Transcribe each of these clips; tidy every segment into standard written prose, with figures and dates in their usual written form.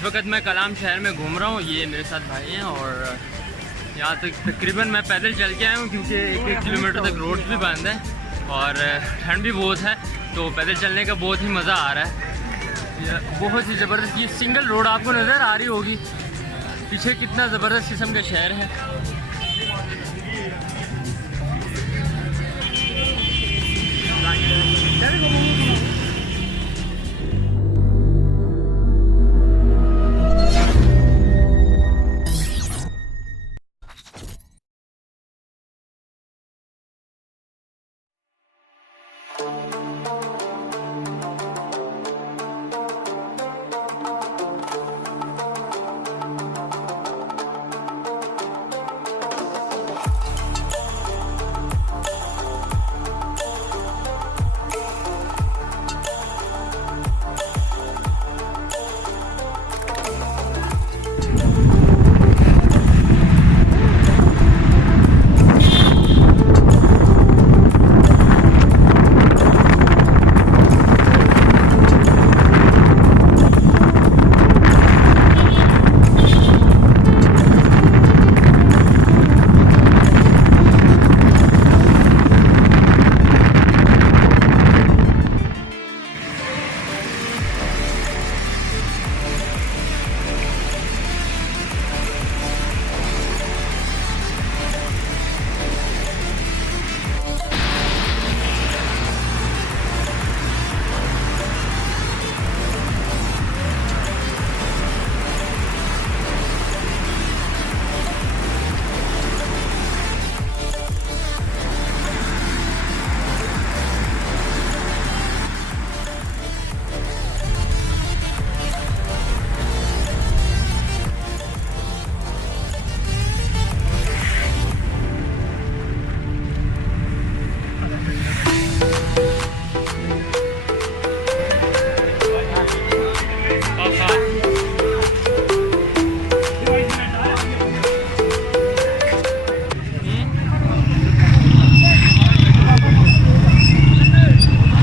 इस वक्त मैं कलाम शहर में घूम रहा हूँ। ये मेरे साथ भाई हैं और यहाँ तक तकरीबन मैं पैदल चल के आया हूँ क्योंकि 1-1 किलोमीटर तक रोड भी बंद है और ठंड भी बहुत है, तो पैदल चलने का बहुत ही मज़ा आ रहा है। बहुत ही ज़बरदस्त ये सिंगल रोड आपको नज़र आ रही होगी पीछे, कितना ज़बरदस्त किस्म का शहर है।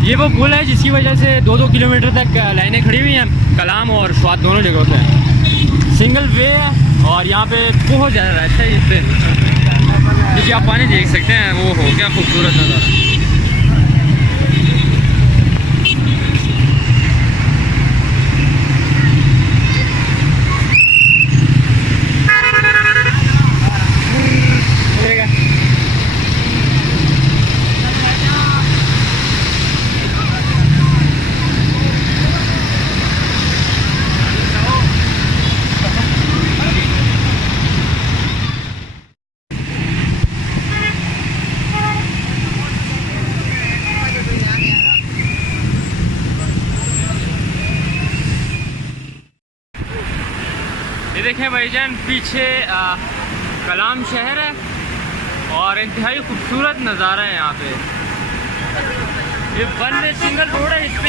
ये वो पुल है जिसकी वजह से 2-2 किलोमीटर तक लाइनें खड़ी हुई हैं कलाम और स्वात दोनों जगहों पे। सिंगल वे है और यहाँ पे बहुत ज़्यादा रश है। इससे क्योंकि आप पानी देख सकते हैं, वो हो गया खूबसूरत नज़ारा। ये देखें भाईजान, पीछे कलाम शहर है और इंतहाई खूबसूरत नज़ारा है यहाँ पे। ये वन वे सिंगल रोड है, इस पर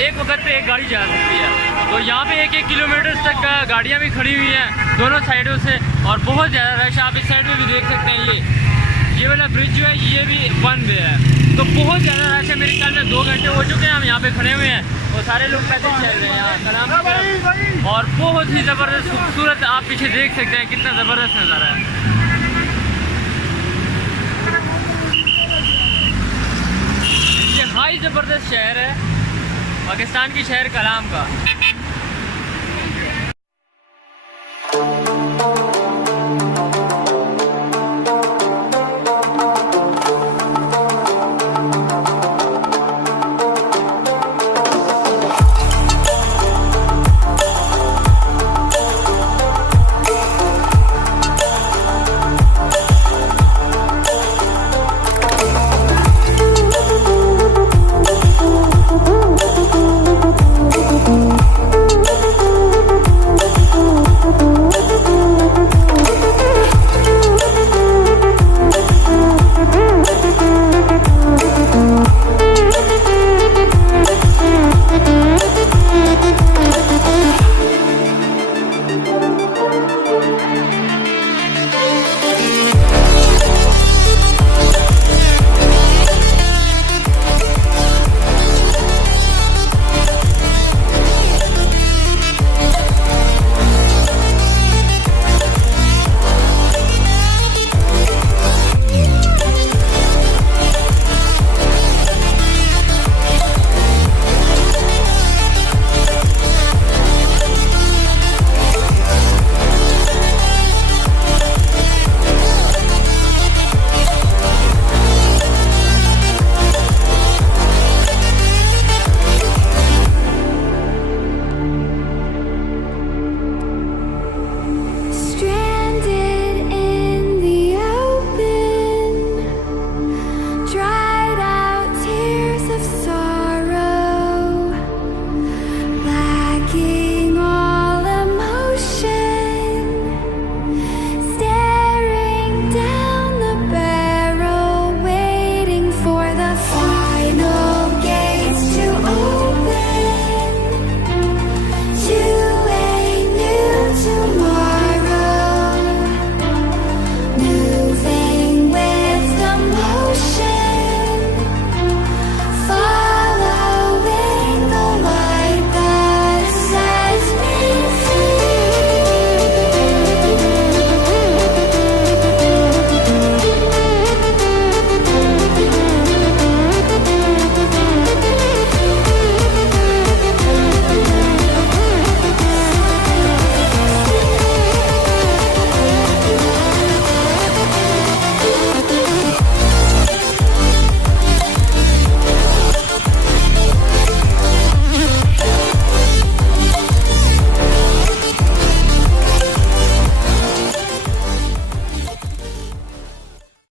एक वक्त पे एक गाड़ी जा सकती है। तो यहाँ पे 1-1 किलोमीटर तक गाड़ियाँ भी खड़ी हुई हैं दोनों साइडों से और बहुत ज़्यादा रश। आप इस साइड में भी देख सकते हैं, ये वाला ब्रिज जो है ये भी वन वे है, तो बहुत ज़्यादा रश है। मेरे ख्याल में 2 घंटे हो चुके हैं हम यहाँ पे खड़े हुए हैं और सारे लोग पैदल चल रहे हैं यहाँ कलाम की तरफ। और बहुत ही ज़बरदस्त खूबसूरत, आप पीछे देख सकते हैं कितना ज़बरदस्त नज़ारा है। ये हाई ज़बरदस्त शहर है, पाकिस्तान की शहर कलाम का।